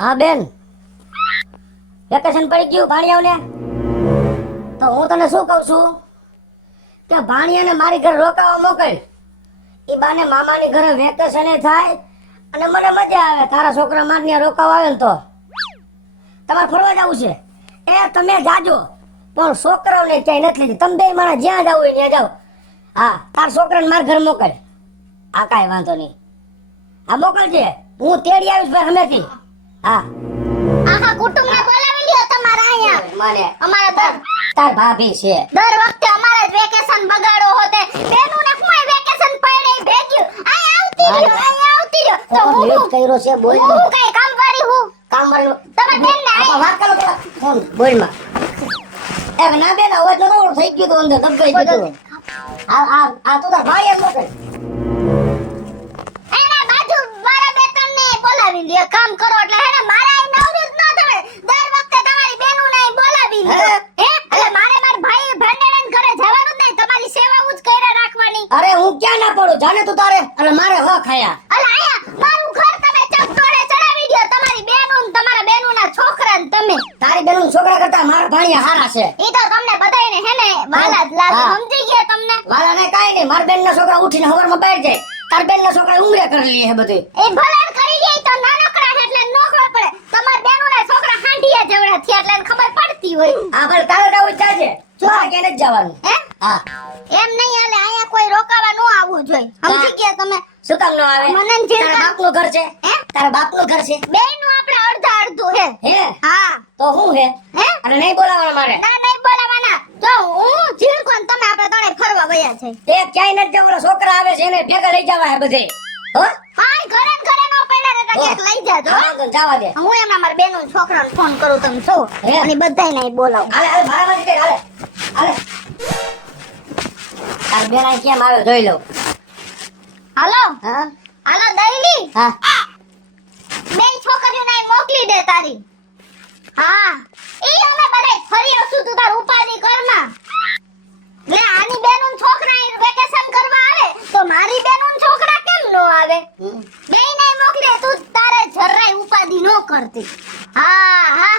હા બેન, વેકેશન પડી ગયું ભાણિયાઓને. તો હું તને શું કહું છું કે ભાણિયાને મારી ઘરે રોકાવા મોકલ. ઈ બાને મામાની ઘરે વેકેશન થાય અને મને મજા આવે. તારા છોકરા મારી ત્યાં રોકાવા આવે ને તો તમારે ફરવા જવું છે એ તમે જાજો, પણ છોકરાઓને ક્યાંય નથી લીધી. તમે બે માણસ જ્યાં જાવ હોય ત્યાં જાઓ. હા, તારા છોકરાને મારા ઘરે મોકલ. હા, કાંઈ વાંધો નહીં. હા, મોકલજે. હું તેડી આવીશ ભાઈ હમેથી. હા, આખા કુટુંબને બોલાવી લ્યો તમારા અહીંયા. માને અમારા તાર ભાભી છે. દર વખતે અમારે જ વેકેશન બગાડો હોતે. બેનુને કોઈ વેકેશન પડે ભેગ્યું. અહીંયા આવતી રહ્યો. તો હું લેટ કર્યો છે બોલ. હું કઈ કામવાળી હું. કામવાળો તમે બેનને આ વાત કરો તો ફોન બોલમાં. એ ના બેન અવાજ નો થઈ ગયો તો અંદર દબાઈ ગયો. આ તો તાર ભાઈ એમ મોકલ. એના બાજુ મારા બેટનને બોલાવી લ્યો. કામ કરો એટલે હેને મારા નવરું જ ન થવે. દર વખતે તમારી બેનુને બોલાવી લ્યો. હે એટલે મારે માર ભાઈ ભાંડેને ઘરે જવાનું જ નહીં. તમારી સેવા જ કર્યા રાખવાની. અરે હું ક્યાં ના પડું, જાને તું તારે અને મારે હ ખાયા. અલા આયા મારું ઘર તમે ચપટોડે ચડાવી દો. તમારી બેનું ને તમારા બેનુના છોકરા ને તમે. તારી બેનનું છોકરા કરતા મારા ભાણિયા હારા છે. ઈ તો તમને બધાયને હેને વાલા જ લાગે. હા. સમજી ગયા તમને? વાલા ને કાઈ નહીં. મારા બેનના છોકરા ઉઠીને હવારમાં બહાર જાય. તાર બેનના છોકરા ઊંઘે કરી લે હે બધું. એ ભલાણ કરી જાય તો નાનકડા છે એટલે નો ખબર પડે. તમારા બેનુના છોકરા હાંડિયા જેવડા થયા એટલે એને ખબર પડતી હોય. આ ભલે તારે જવું જાજે. જો આ ક્યાં નથી જવાનું. હે હા, એમ નહીં હાલે. અહીંયા કોઈ રોકાવા નો આવવું જોઈએ. સમજી ગયા તમે? શું કામ ન આવે? મને જે તારા બાપનું ઘર છે. હે તારા બાપનું ઘર છે. બેનું આપણે અડધા અડધું હે. હે હા તો હું હે હે અને નહીં બોલાવવાનું મારે. ના નહીં બોલાવાના. જો હું જીણકોન તમે આપણે તણે ફરવા વયા છે. તે ક્યાંય નથી જવું. છોકરા આવે છે એને ભેગા લઈ જવા હે બધે. હો હા ઘરે ને ઘરે નો પેલા રેતા ક્યાંક લઈ જાજો. હા, તો જવા દે. હું એમના મારા બેનું છોકરાને ફોન કરું તમે છો હે? અને બધાયને અહીં બોલાવો. હાલે હાલે મારા માંથી કઈ હાલે હાલે. તાર બેન અહીં કેમ આવ્યો જોઈ લઉં. હાલો હા હાલો દઈલી હા બે છોકરીઓને અહીં મોકલી દે તારી. હા ઈ અમે બધાય ફરી આવશું. તું તાર ઉપાધિ કરમાં. લે આની બેનું છોકરા અહીં વેકેશન કરવા આવે તો મારી બેનું છોકરા કેમ નો આવે? હમ. બેયને મોકલે. તું તારે જરાય ઉપાધિ નો કરતી. હા હા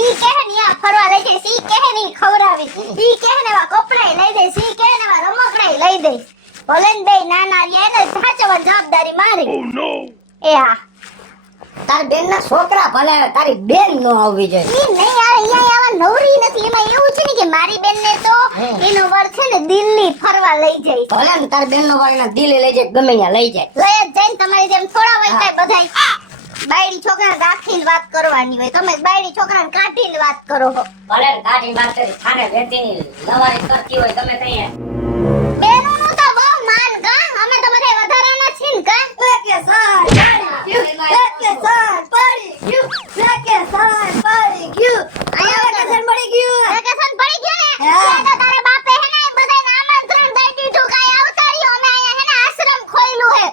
ઈ કહે ને આ ફરવા લઈ જઈશ. ઈ કહે ને ઈ ખવડાવી. ઈ કહે ને એવા કપડાય લઈ દઈશ. ઈ કહે ને એવા રમકડાય લઈ દઈશ. ભલે ને બેય નાના રહ્યા ને સાચવવાની જવાબદારી મારી. એ હા તાર બેન ના છોકરા ભલે આવે, તારી બેન નો આવવી જોઈએ. ઈ નહીં યાર અહીંયા આવા નવરી નથી. એમાં એવું છે ને કે મારી બેનને તો એનો વર છે ને દિલ્હી ફરવા લઈ જાય. ભલે ને તાર બેન નો વાળીના દિલે લઈ જાય, ગમે ત્યાં લઈ જાય. લઈ જ જઈને તમારી જેમ થોડા હોય કાંઈ બધાય બાયડી છોકરાને રાખીને વાત કરવાની હોય. તમે બાયડી છોકરાને કાઢીને વાત કરો છો. ભલે ને કાઢી વાત કરી, ખાને વેચીની લવારી કરતી હોય ગમે ત્યાં. બેનોનું તો બહુ માન કા. અમે તો બધાય વધારાના છીએ ને કા. વેકેશન પડી ગયું ને હા. ત્યાં તો તારા બાપે હે ને બધાયને આમંત્રણ દઈ દીધું. કાંઈ આવતા રહ્યો. અમે અહીંયા હે ને આશ્રમ ખોલ્યું હે.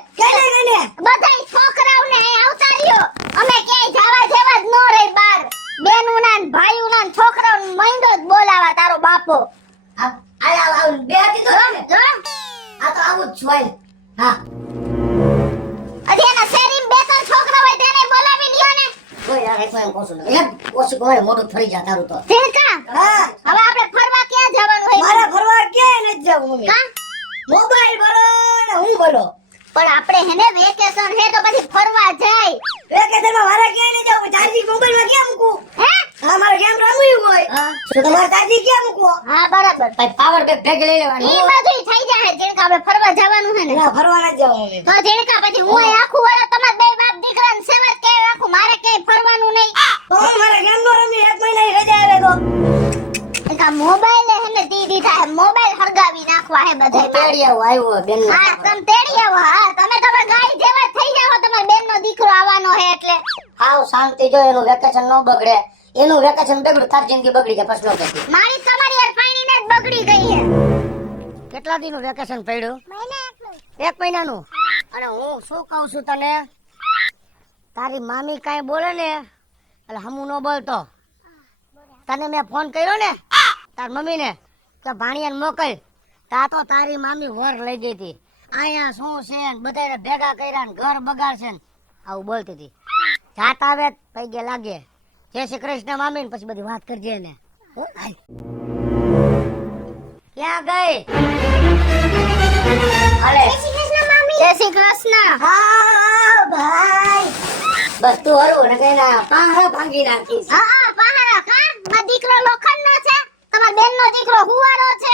બધાય છોકરાઓને અહીં આવતા રહ્યો. અમે ક્યાંય જાવા જેવા જ નો રહી બાર. બેનુના ને ભાઈઓના ને છોકરાઓને મહિંદો જ બોલાવા તારો બાપો. બે હતી તો ને. જો આ તો આવું જ હોય. હા હજી એના શેરીમાં બે ત્રણ છોકરા હોય તેને બોલાવી લ્યો ને. કોઈ યાર એક વાર કોશું ને. એમ કોશું કોઈ મોઢું ફરી જા તારું તો. ઝીણકા હા હવે આપણે ફરવા ક્યાં જવાનું હોય? મારે ફરવા ક્યાંય નથી જવું મમ્મી. કા? મોબાઈલ ભરો ને હું બોલો. પણ આપણે હેને વેકેશન હે તો પછી ફરવા જાય. વેકેશનમાં મારે ક્યાંય નહીં જવું. ચાર્જિંગ મોબાઈલમાં ક્યાં મૂકું? હે હા મારે ગેમ રમવી હોય. તો તમારે ચાર્જિંગ ક્યાં મૂકવો? હા બરાબર. ભાઈ પાવર બેક ભેગી લઈ લેવાની. ઈ બધું થઈ જાય. ઝીણકા આપણે ફરવા જવાનું હે ને ના ફરવા નથી જવું મમ્મી. તો ઝીણકા પછી હું અહીં આખું વરસ તમારા બે બાપ દીકરાને સેવા જ કર્યા રાખું. મારે ક્યાંય ફરવાનું નહીં. તો મારે ગેમ નો રમી 1 મહિનાની રજા આવે તો. કા મોબાઈલ હે ને દી દીધા હે. મોબાઈલ હળગાવી નાખવા હે બધાય. પેડિયા આવ્યો બેન. હા તમે તેડી આવો. હા તમે તો ગાય જેવા થઈ જાવ. તમારા બેનનો દીકરો આવવાનો હે એટલે આવ શાંતિ જો. એનું વેકેશન ન બગડે. એનું વેકેશન બગડ્યું તાર જિંદગી બગડી જાય પ્રશ્ન નથી. મારી તમારી યાર પાણીને જ બગડી ગઈ હે. કેટલા દિનનું વેકેશન પડ્યું? મહિના એટલું. 1 મહિનાનું. અને હું શું કહું છું તને, તારી મામી કાંઈ બોલે ને એટલે હમું ન બોલતો. તને મેં ફોન કર્યો ને તાર મમ્મી ને કે ભાણિયાને મોકલ. તા તો તારી મામી વર લઈ ગઈ હતી. અહીંયા શું છે ને બધાને ભેગા કર્યા ને ઘર બગાડશે ને આવું બોલતી હતી. જાત આવે પૈગે લાગે. જય શ્રી કૃષ્ણ મામી ને પછી બધી વાત કરજે ને. હો, હાલ. ક્યાં ગઈ? અરે જય શ્રી કૃષ્ણ મામી. જય શ્રી કૃષ્ણ. હા ભાઈ બસ તું હરું ને કઈ ના પાહરા ભાંગી નાખીશ. હા પહાડા કા મારો દીકરો લોખંડનો છે, તમારા બેનનો દીકરો હુવારો છે.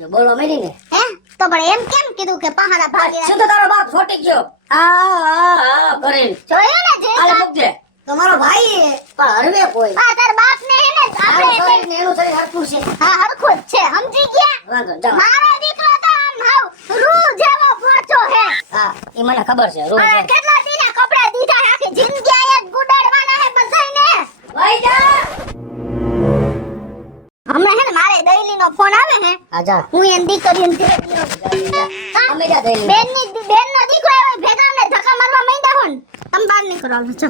જો બોલો મેરી ને હે તો પણ એમ કેમ કીધું કે પહાડા ભાગી શું તો તારો બાપ છોટી ગયો આ કરીને જોયું ને જે આલે મૂકજે. તમારો ભાઈ છે, પણ હરવે કોઈ આ તાર બાપ ને હે ને આપણે આપણે એનું શરીર હરખું છે. હા હરખું જ છે સમજી ગયા. વાંધો જાઓ. મારો દીકરો તો આમ હાવ રૂ જેવો પોચો હે. હા એ મને ખબર છે રોજ અને કેટલા દીના કપડા દીધા આખી જિંદગી આયા જ ગુડાડવાના હે બધાયને. ભાઈ જા હમણાં હે ને મારે દઈલીનો ફોન આવે હે, આજા હું એન દીકરીને ભેગી અમે જા દઈ બેનનો દીકરો આવે ભેગા ને ધક્કા મારવા માંડ્યા હોન તમે બહાર નીકળો છો.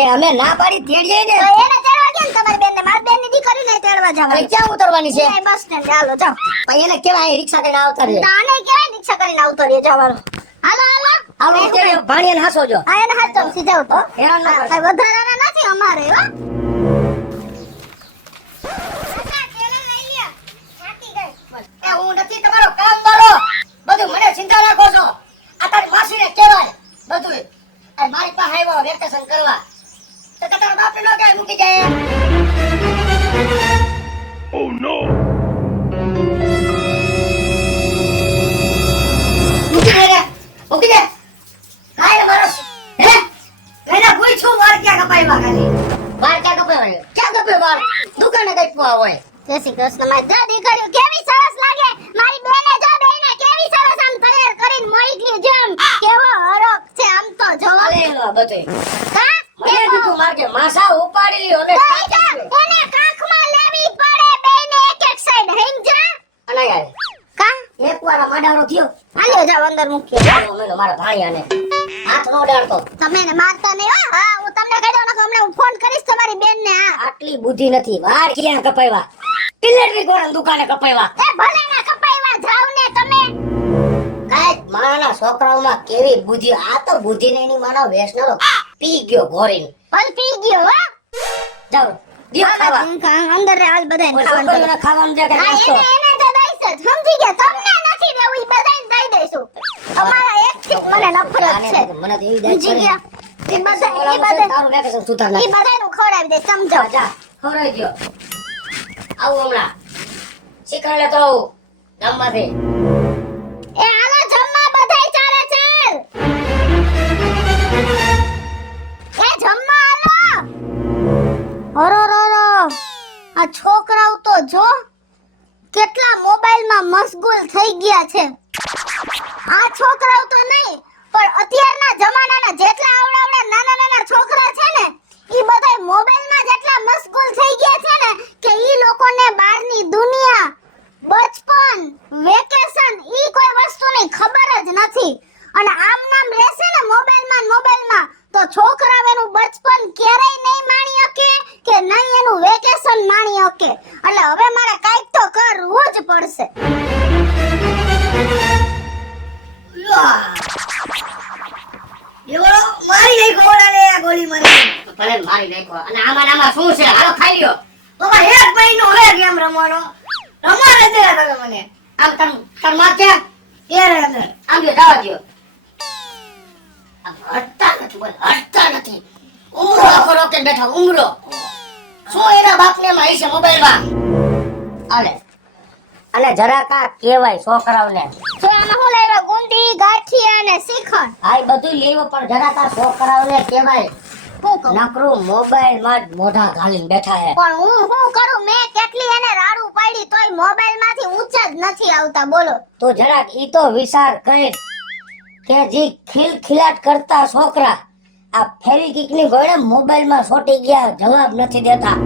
એ અમે ના પાડી તેડીએ ને તો એને તેડવા ગયા ને તમારી બેનને, મારી બેનની દીકરીને તેડવા અરે જવાની ક્યાં ઉતરવાની છે? છે બસ સ્ટેન્ડ. હાલો જાઓ. ભાઈ એને કેવાય રિક્ષા કરીને આવતા રહે. આને કેવાય રિક્ષા કરીને આવતો રહ્યો જવાનો. હાલો હાલો હાલો તેડે ભાણિયાને હાસો જો. આ એને હાથ તો સીધા ઉતો. હેરાન ના કરતા. આ વધારાના નથી અમારે હો. એ હું નથી તમારો કામ મારો બધું મને ચિંતા રાખો છો. આ તારી માસીને કહેવાય બધું. આ મારી પાસે આવ્યો વેકેશન કરવા તો તારા બાપને નો કહેવાય મૂકી જાય. મૂકી દે રે, મૂકી દે. કાંઈ મારો હે એને પૂછ્યું વાર ક્યાં કપાયવા ખાલી વાર ક્યાં કપાય ક્યાં કપાય વાર દુકાને કઈ હોય. જય શ્રી કૃષ્ણ. મારી જો દીકરીઓ કેવી સરસ લાગે. મારી બેને જો બેને કેવી સરસ આમ તૈયાર કરીને મોઈકલી જેમ કેવો હરખ છે આમ તો જોવો. અરે એલો બધું કા મને દીધું માર કે માસા ઉપાડી લ્યો અને એને કાખમાં લેવી પડે બેને એક એક સાઈડ હેંજા. અને યાર કા એકવાર માડારો થયો હાલ્યો જાવ અંદર મૂકી ચાલો મેલો મારા ભાણિયાને હાથ નો ડાળતો. તમે એને મારતા નહીં હો. હા હું તમને કહી દઉં ને કે હમણાં હું ફોન કરીશ તમારી બેનને. હા આટલી બુદ્ધિ નથી વાર ક્યાં કપાયવા ઇલેક્ટ્રિક વાળા દુકાને કપાયવા. એ ભલે ના કપાઈવા જાવ ને તમે. કાંઈક માના છોકરાઓમાં કેવી બુદ્ધિ. આ તો બુદ્ધિ ને એની માનો વેસનલો પી ગયો ઘોરીને. પણ પી ગયો હો. જાઓ દિયો ખાવા. અંદર રે હાલ બધાને ઓય ખાવાનું છોકરીઓને ખાવાનું દે કે હા, નાસ્તો. એને તો દઈશ જ. સમજી ગયા. તમને નથી દેવું, ઈ બધાયને દઈ દઈશું. અમારા એકથી મને નફરત છે. મને તો એવી દાઈ સમજી પડી. ગયા? ઈ બધા- ઈ ઓલામાં છે, બધા- તારું વેકેશન સુધાર ઈ નાખ. બધાયનું ખવડાવી દઈશ, સમજો. જા ખવડાવી દ્યો. આવું હમણાં શીખર લેતો આવું ગામમાંથી. એ હાલો જમવા બધાય ચાલે ચાલ. એ જમવા હાલો. અરોરોરો. આ છોકરાઓ તો જો કેટલા મોબાઈલમાં મશગુલ થઈ ગયા છે. આ છોકરાઓ તો નહીં પણ અત્યારના જમાનાના જેટલા આવડા નાના નાના છોકરા છે ને ઈ બધાય મોબાઈલમાં જેટલા મશગુલ થઈ ગયા છે ને કે ઈ લોકોને બહારની દુનિયા, બચપન, વેકેશન ઈ કોઈ વસ્તુની ખબર જ નથી. અને આમ નામ રહેશે ને મોબાઈલમાં તો છોકરાઓ એનું બચપન ક્યારેય નહીં માણી શકે કે નહીં એનું વેકેશન માણી શકે. એટલે હવે મારે કાંઈક તો કરવું જ પડશે. એવડો મારી નાખ્યો ઓલાને આ ગોળી મારી. ભલે મારી નાખ્યો. અને આમાં શું છે? હાલો ખાઈ લ્યો. તો ભાઈ એક મહિનો હે ગેમ રમવાનો. રમવા નથી દેતા તમે મને. આમ તાર માં છે? એરે અંદર. આમ જો જવા દ્યો. આમ હટતા નથી બોલ. હટતા નથી. ઉમરો આખો રોકે બેઠા ઉમરો. શું એના બાપને માં હશે મોબાઈલમાં? આલે. અને જરાક આ કહેવાય છોકરાઓને. જો આમાં હું લાવ્યા ગુંદી, ગાંઠિયા અને શ્રીખંડ. આ બધું લેવો પણ જરાક આ છોકરાઓને કહેવાય. હું કહું? નકરું મોબાઈલમાં જ મોઢા ઘાલીને બેઠા હે. પણ હું કરું? મેં કેટલી એને રાડું પાડી તોય મોબાઈલમાંથી ઊંચા જ નથી આવતા. બોલો તો જરાક ઈ તો વિચાર કર કે જે ખિલખિલાટ કરતા છોકરા આ ફેવિકિકની ગોળે મોબાઈલમાં સોટી ગયા જવાબ નથી દેતા.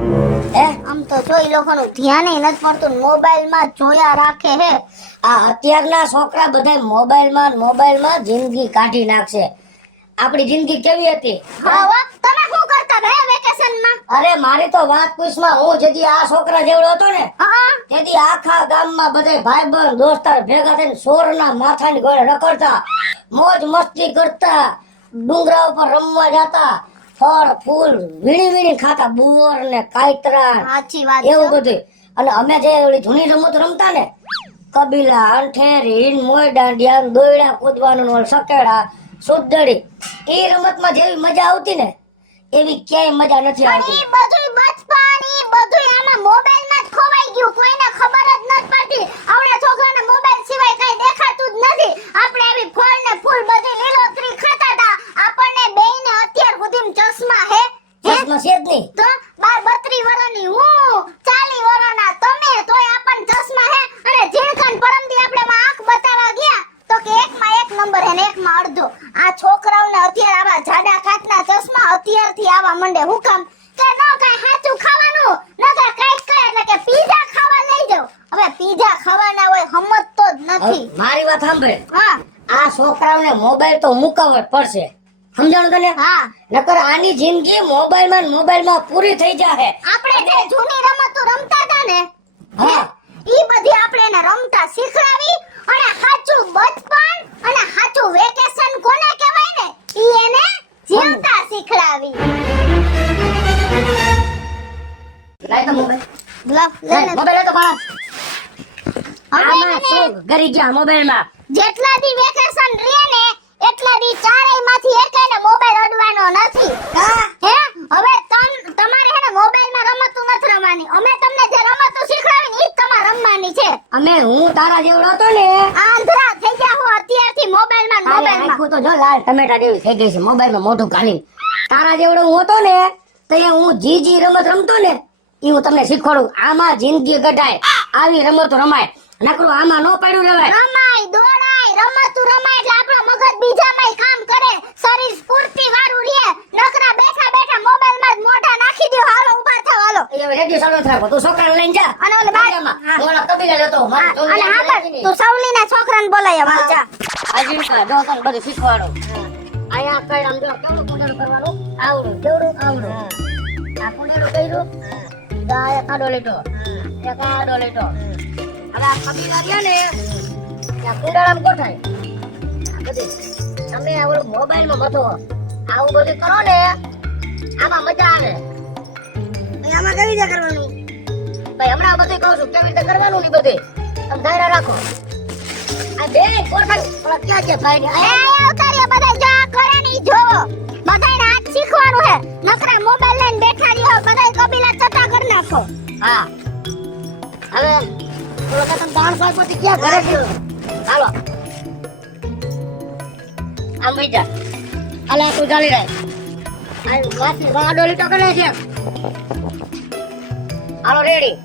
હે આમ તો જો ઈ લોકોનું ધ્યાન નથી પડતું, મોબાઈલમાં જોયા રાખે હે. આ અત્યારના છોકરા બધા મોબાઈલમાં જિંદગી કાઢી નાખશે. આપણી જિંદગી કેવી હતી? હા હો, તમે શું કરતા ગયા વેકેશનમાં? અરે મારી તો વાત પૂછમાં. હું જેથી આ છોકરા જેવડો હતો ને હા તેથી આખા ગામમાં બધા ભાઈબંધ દોસ્તાર ભેગા થઈને સોરના માથાની ગોળે રખડતા, મોજ મસ્તી કરતા, ડુંગરા ઉપર રમવા જતા, ફળ ફૂલ વીણી ખાતા, બોર ને કાયતરા સાચી વાત એવું છે. બધું. અને અમે જે ઓલી જૂની રમત રમતા ને, કબીલા, અંઠેરી, મોય દાંડિયા, દોયડા કૂદવાનું, ઓલ સકેડા, સુદડી, એ રમતમાં જેવી મજા આવતી ને એવી ક્યાંય મજા નથી પણ આવતી. ઈ બધુંય બચપણ, ઈ બધુંય આમાં મોબાઈલમાં જ ખોવાઈ ગયું. કોઈને ખબર જ નથી પડતી. આવડા છોકરાને મોબાઈલ સિવાય કાંઈ દેખાતું જ નથી. આપણે આવી ફળ ને ફૂલ બધી લીલોતરી ખાતા તા. આપણને બેયને અત્યાર સુધીમાં ચશ્મા હે? ચશ્મા છે જ નહીં. તો 12-32 વર્ષની હું, 40 વર્ષના તમે, તોય આપણને ચશ્મા હે? અને ઝીણખાન પરમદી આપણે માં આંખ બતાવવા ગયા તો કે એકમાં એક નંબર હે ને એકમાં અડધો. આ છોકરાઓને અત્યારે આવા જાડા કાચના ચશ્મા અત્યારથી આવા મંડે. હું કામ? કે ન કાંઈ સાચું ખાવાનું, નકર કાંઈક કાંઈ એટલે કે પીઝા ખાવા લઈ જાવ. હવે પીઝા ખાવાના હોય સમજતો જ નથી. હવે મારી વાત સાંભળે, હા આ છોકરાઓને મોબાઈલ તો મુકાવવો જ પડશે, સમજાણું તને? હા, નકર આની જિંદગી મોબાઈલમાં ને મોબાઈલમાં પૂરી થઈ જાહે. આપણે જે જૂની રમતો રમતા હતા ને, હા. ઈ બધી આપણે એને રમતા શીખડાવી અને સાચું બચપન અને સાચું વેકેશન કોને કહેવાય ને ઈ એને જીવતા શીખડાવી. લાય તો મોબાઈલ. લઈને મોબાઈલ લે તો પાસ. હવે આમાં એને શું કરી ગયા મોબાઈલમાં? જેટલા દી વેકેશન રહે ને એટલા દી ચારેયમાંથી એકેયને મોબાઈલ અડવાનો નથી. હે હવે તમારે હે ને મોબાઈલમાં રમતો નથી રમવાની. અમે તમને જે રમતો શીખડાવી ને ઈ જ તમારે રમવાની છે. હું તારા જેવડો હતો ને, આંધળા થઈ ગયા હો અત્યારથી મોબાઈલમાં ને મોબાઈલમાં. આખું તો જો લાલ ટમેટા જેવી થઈ ગઈ છે મોબાઈલમાં મોઢું ઘાલીને. તારા જેવડો હું હતો ને તો એ હું જી રમત રમતો ને ઈ હું તમને શીખવાડું. આમાં જિંદગી ગઢાય, આવી રમતો રમાય. નકરું આમાં નો પડ્યું રહેવાય. રમાય દોડાય રમતું રમાય એટલે આપણો મગજ બીજામાંય કામ કરે, શરીર સ્ફૂર્તિ વાળું રહે. નકરા બેઠા બેઠા મોબાઈલમાં જ મોઢા નાખી દો, હાલો ઊભા થાવ હાલો. એ હવે રેડિયો ચાલુ જ રાખો. તું છોકરાને લઈને જા અને ઓલે બાર- બાજામાં. ઓલા કબીલા જતો મારી અને ચોરી હા રાખી તું સવલીના છોકરાને બોલાય વા જા. આજીવિકા જો તને બધું શીખવાડો. આયા કઈ આમ જો કેવડું કુંડાળું કરવાનું આવડું કેવડું આવડું. આ કુંડાળું કર્યું, ગાય કાઢો લેટો, એક આડો લેટો. હવે આ કબીલા રહ્યા ને ત્યાં કુંડાળામાં ગોઠાય. આ બધી તમે આવડું મોબાઈલમાં મથો આવું બધું કરો ને આમાં મજા આવે. આમાં કેવી રીતે કરવાનું ભાઈ? હમણાં બધું કહું છું કેવી રીતે કરવાનું ની બધે તમે ધૈર્ય રાખો. આ બે ગોઠાય ઓલા ક્યાં છે ભાઈ ને એ આવતાર્યા બધા જો આ કરે ને ઈ જોવો. બધાયને આજ શીખવાનું હે. નકરા મોબાઈલ લઈને બેઠા રહ્યો બધાય કબીલા ચટા કરી નાખો. હા હવે ઓલો કે તમે દાણ સાહેબ પછી ક્યાં ઘરે ગયો? હાલો આમ બેજા અલા તું ચાલી રહે. આ વાસી વાડો લીટો કરે છે. હાલો રેડી.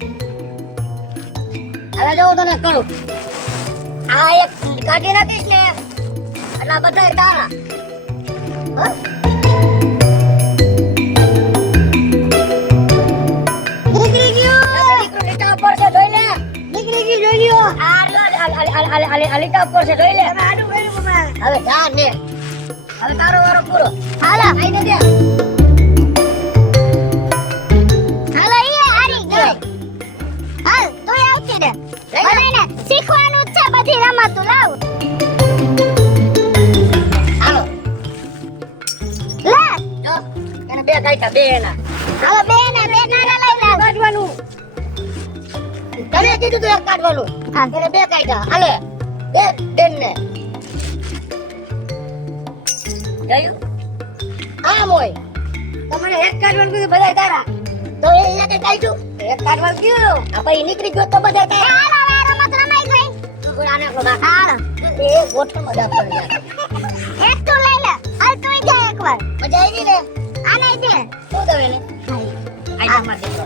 હવે જો હું તને કરું, આ એક કાઢી નાખીશ ને એટલે આ બધા તારા. હા? નીકળી ગયો. નીકળ્યો, લીટા ઉપર છે જોઈ લે. નીકળી ગયું જોઈ લ્યો. આ લીટા ઉપર છે જોઈ લે. હવે જા ને. હવે તારો વારો પૂરો. હાલો આઈને દે. હાલો ઈ હારી ગઈ. હાલ તું આવતી રે. બધાયને શીખવાનું જ છે બધી રમતો લાવ. હાલો લે જો એને બે ગાયતા બે એના હાલો બે નાના લઈ લાવ. કાઢવાનું. તને કીધું તું એક કાઢવાનું. હા. એને બે કાઢ્યા. હાલે બે બેન ને જોયું? આમ હોય. તમારે એક કાઢવાનું કીધું બધા તારા. તો એ એક કાઢ્યું. એક કાઢવાનું કીધું. આ પછી નીકળી ગયો તો બધા તારા. હાલો હવે રમત રમાઈ ગઈ. તું કોઈ આને કો બાકા. હાલો એ ગોઠમાં મજા પડી જાય. એક તું લઈ લે. હાલ તું જા એકવાર. મજા આવી ને? આને દે. શું દવે ને? આઈ માં દેખો.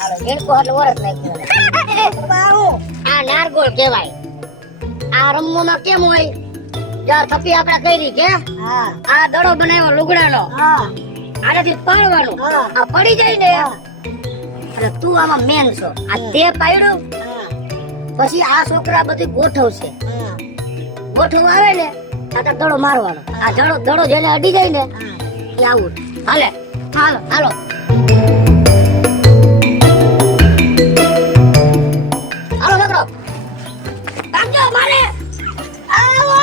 હાલો જેણકો એટલે વરસ નાખ્યું. આ નારગોળ કહેવાય. આ રમવામાં કેમ હોય? જ્યાં થપ્પી આપણે કરી કે આ દડો બનાવ્યો લુગડાનો, આનાથી પાડવાનું. આ પડી જાય ને એટલે તું આમાં મેન છો. આ તે પાડ્યું પછી આ છોકરા બધી ગોઠવશે. ગોઠવ આવે ને આ દડો મારવાનો. આ દડો જેને અડી જાય ને એ આવું. હાલે હાલો હાલો. હાલો છોકરો કાપજો મારે. આવો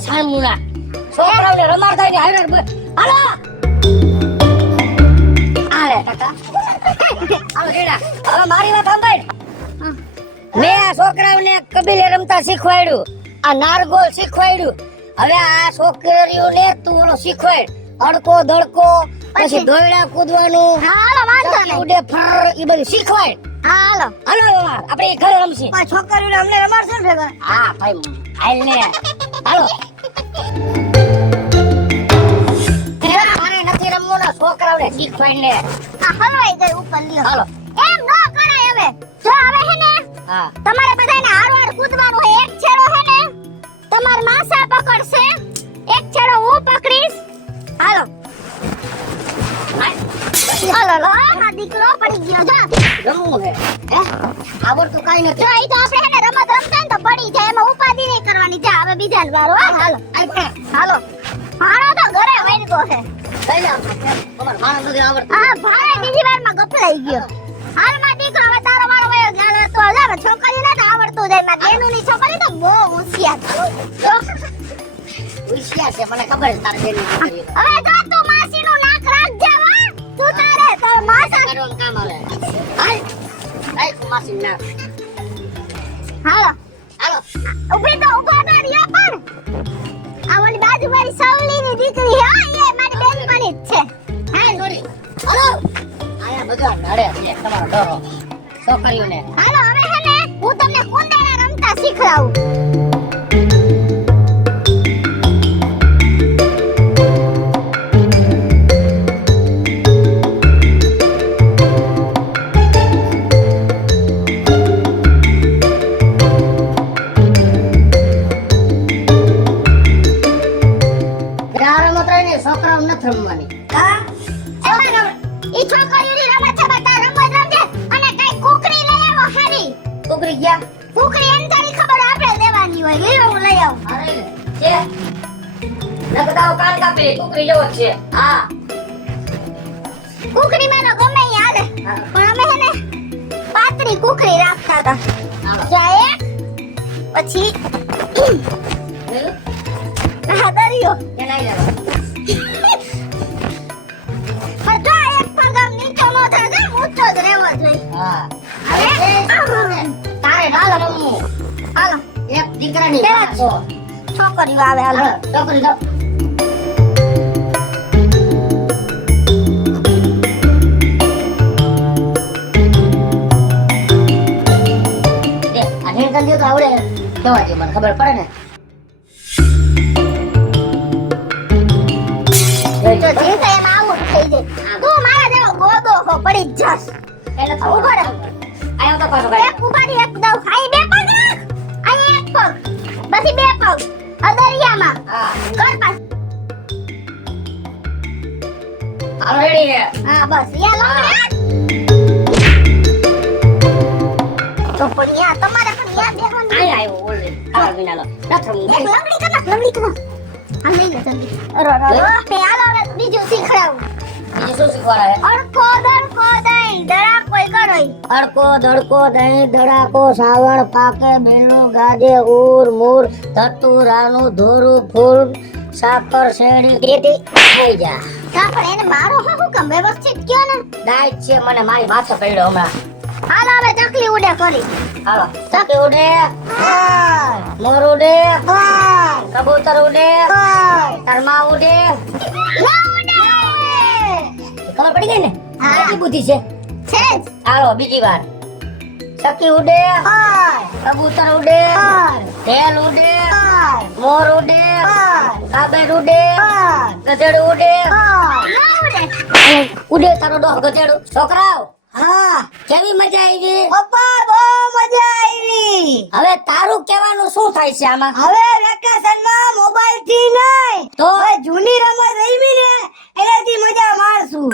સાણમુના છોકરાઓને રમાડતા ને હાલો આલે કાકા હાલો રેડા હવે મારી વાત સાંભળ મેં આ છોકરાઓને કબીલે રમતા શીખવાડ્યું આ નારગોલ શીખવાડ્યું હવે આ છોકરીઓને તું ઓલો શીખવાડ અડકો દડકો પછી દોયડા કૂદવાનું હાલો વાંધો નહીં ઉડે ફર ઈ બધું શીખવાડ હાલો હાલો આપણે એ ઘરે રમશી આ છોકરીઓને અમને રમાડશે ને ભેગા હા ભાઈ હાલ ને હાલો મારે નથી રમવું ને છોકરાઓને શીખવાડ ને આ હલવાઈ ગઈ ઉપર લ્યો હાલો એમ ન કરાય હવે જો હવે હે ને હા તમારે બધાને હારવાર કૂદવાનું હોય એક છેડો હે ને તમાર માસા પકડશે એક છેડો હું પકડીશ હાલો હાલો લો આ દીકરો પડી ગયો જો રમવું હે હે આવડતું કાઈ જો નથી ઈ તો આપણે હે ને રમત રમતા ને તો પડી જાય એમાં ઉપાધિ નહીં કરવાની જા હવે બીજા વારો હા હાલો આઈ પણ હાલો મારો તો ઘરે વૈનકો છે કઈ ના તમાર માણસ નથી આવડતું આ ભાઈ બીજી વારમાં ગફલાઈ ગયો હાલમાં દીકરો હવે તારો વારો વયો જાણે તો જા છોકરીને તો આવડતું જાય માં બેનુની છોકરી તો બહુ હોશિયાર જો હોશિયાર છે મને ખબર છે તારે જેની છોકરી હવે જો તું માસીનું નાક રાખજે હો તું તારે તાર માસા કરવાનું કામ આવે હાલ આઈ માસી ના હાલો હાલો ઉભી તો ઉભો તો રહ્યો પણ આ ઓલી બાજુ મારી સવલીની દીકરી હે એ મારી બેનપણી જ છે હાલ સોરી હાલો આયા બધા નડે છે તમારો ડરો છોકરીઓને હાલો હવે હે ને હું તમને કુંડાળા રમતા શીખડાવું છોકરાઓ નથી રમવાની હા ઈ છોકરીઓની રમત છે બતા રમત રમજે અને કઈ કુકરી લઈ આવો હારી છોકરી ગયા કુકરી એમ તારી ખબર આપણે દેવાની હોય લઈ આવું લઈ આવું અરે છે નકદાઓ કાન કાપી છોકરી જેવો જ છે હા કુકરી માં તો ગમે ઈ હાલે પણ અમે હે ને પાતરી કુકરી રાખતા હતા હાલો જા એક પછી હા દરિયો કે નહીં લેવા પણ જો એક પગ આમ નીચો નો થાય ને ઊંચો જ રહેવો જોઈએ હા હવે તારે હાલ રમવું હાલો એક દીકરાની પેલા છો છોકરીઓ આવે હાલો છોકરી જાઓ દે આ ઢેર કરી દો તો આવડે કેવા દે મને ખબર પડે ને જો જે થાય એમાં આવું જ થઈ જાય તું મારા જેવો ગોદો હો પડી જ જાસ એટલે તો ઉભો રહે. આયો તો પાછો ગાડી એક ઉપાડી એક દઉં ખાઈ બે પગ રાખ અહીં એક પગ પછી બે પગ આ દરિયામાં હા કર પાસ હાલો રેડી છે હા બસ યા લો તો પણ યા તમારે પણ યા બેહવાનું આય આયો ઓલરેડી ખાવા વિના લો નથી એક લંગડી કર આ લઈ લે જલ્દી રો બે હાલો હવે બીજું શીખડાવું બીજું શું શીખવાડે અડકો દડકો દઈ દડા કોઈ કરોઈ અડકો દડકો દહીં દડાકો સાવણ પાકે બેનું ગાજે ઉર મૂર ધતું રાનું ધોરું ફૂલ સાકર શેરડી ટેટી થઈ જા કા પણ એને મારો હું કામ વ્યવસ્થિત કયો ને દાઈ છે મને મારી માથે પડ્યો હમણાં હાલો હવે ચકલી ઉડે કરી હાલો ચકી ઉડે મોર ઉડે કબૂતર ઉડે તરમા ઉડે ના ઉડે ખબર પડી ગઈ ને હા. કેટલી બુદ્ધિ છે છે જ હાલો બીજી વાર ચકી ઉડે કબૂતર ઉડે ઢેલ ઉડે મોર ઉડે કાબર ઉડે ગધેડું ઉડે ના ઉડે ઉડે તારો ડોહ ગધેડું છોકરાઓ હા કેવી મજા આવી પપ્પા બહુ મજા આવી હવે તારું કહેવાનું શું થાય છે આમાં હવે વેકેશનમાં મોબાઈલ થી નહીં તો જૂની રમત રમી ને એનાથી મજા માણશું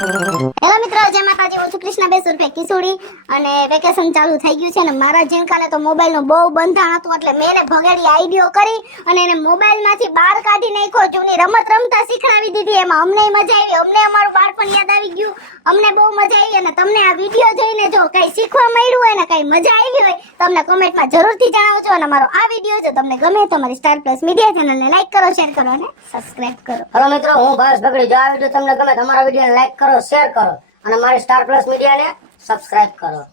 હેલો મિત્રો જય માતાજી હું છું કૃષ્ણા બેસરા ઉર્ફે કિશોરી અને વેકેશન ચાલુ થઈ ગયું છે અને મારા જીનકાને તો મોબાઈલનું બહુ બંધાણ હતું એટલે મેં એને ભગાડી આઈડિયો કરી અને એને મોબાઈલમાંથી બહાર કાઢી નાખ્યો, જૂની રમત રમતા શીખડાવી દીધી. એમાં અમને મજા આવી, અમને અમારું બાળપણ યાદ આવી ગયું, અમને બહુ મજા આવી. અને તમને આ વિડીયો જોઈને જો કંઈ શીખવા મળ્યું હોય ને કંઈ મજા આવી હોય તમને કોમેન્ટમાં જરૂરથી જણાવજો. અને અમારો આ વિડીયો જો તમને ગમે તો અમારી સ્ટાર પ્લસ મીડિયા ચેનલને લાઈક કરો, શેર કરો અને સબસ્ક્રાઇબ કરો. હલો મિત્રો, હું ભાવેશ બગડી. જો આ વિડીયો તમને ગમે તો અમારા વિડીયોને લાઈક કરો, શેર કરો અને મારી સ્ટાર પ્લસ મીડિયાને સબસ્ક્રાઇબ કરો.